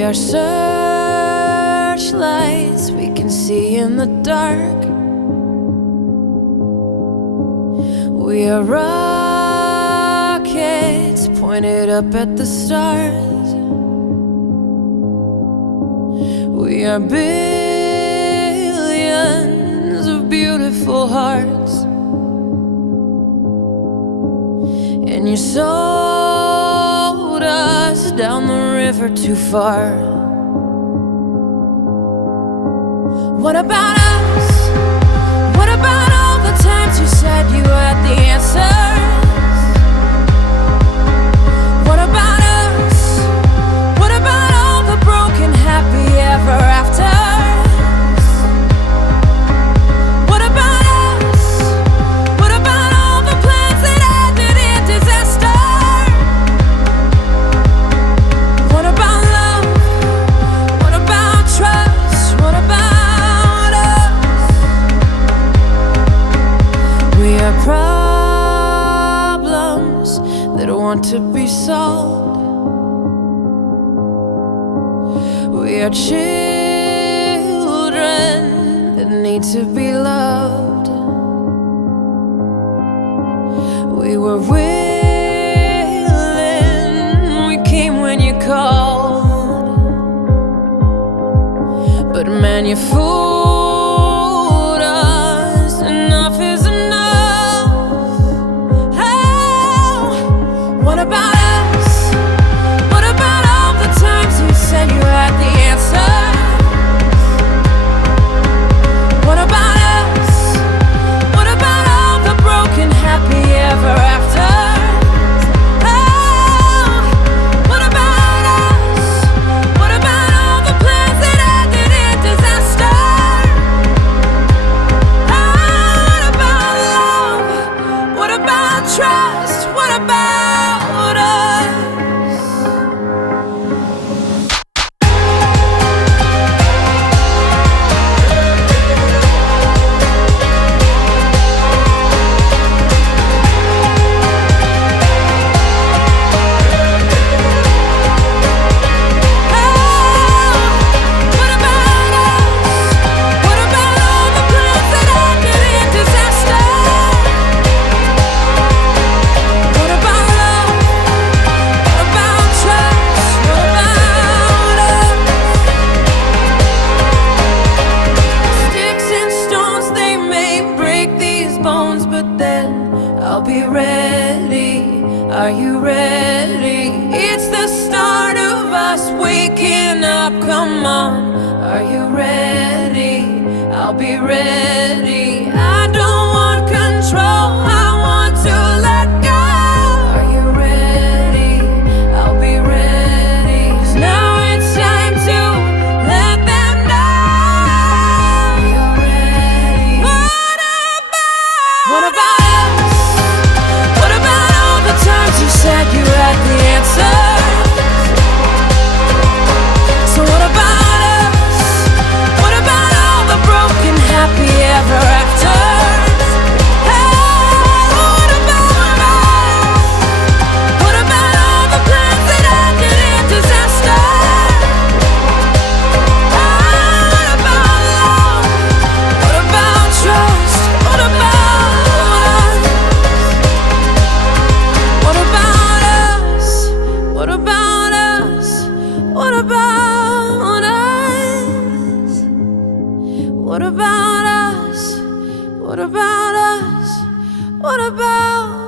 We are searchlights we can see in the dark. We are rockets pointed up at the stars. We are billions of beautiful hearts. And you sold us down the river too far. What about us? What about all the times you said you had the answers? What about us? What about all the broken happy ever afters? What about us? What about all the plans that ended in disaster? What about love? What about trust? What about us? We are problems that want to be solved. We are children that need to be loved. We were willin', we came when you called. But man, you fooled us. Enough is enough. Oh, what about us? What about all the times you said you had the answers? What about us? What about all the broken happy ever afters? Oh, what about us? What about all the plans that ended in disaster? Oh, what about love? What about trust? What about us? I'll be ready. Are you ready? It's the start of us waking up. Come on. Are you ready? I'll be ready. I don't want control. I want to let go. Are you ready? I'll be ready. 'Cause now it's time to let them know. Are you ready? What about us? What about all the times you said you had the answers? So what about us? What about all the broken happy ever afters? Hey, what about us? What about all the plans that ended in disaster? What about love? What about trust? What about us? What about us? What about us? What about us? What about us? What about us? What about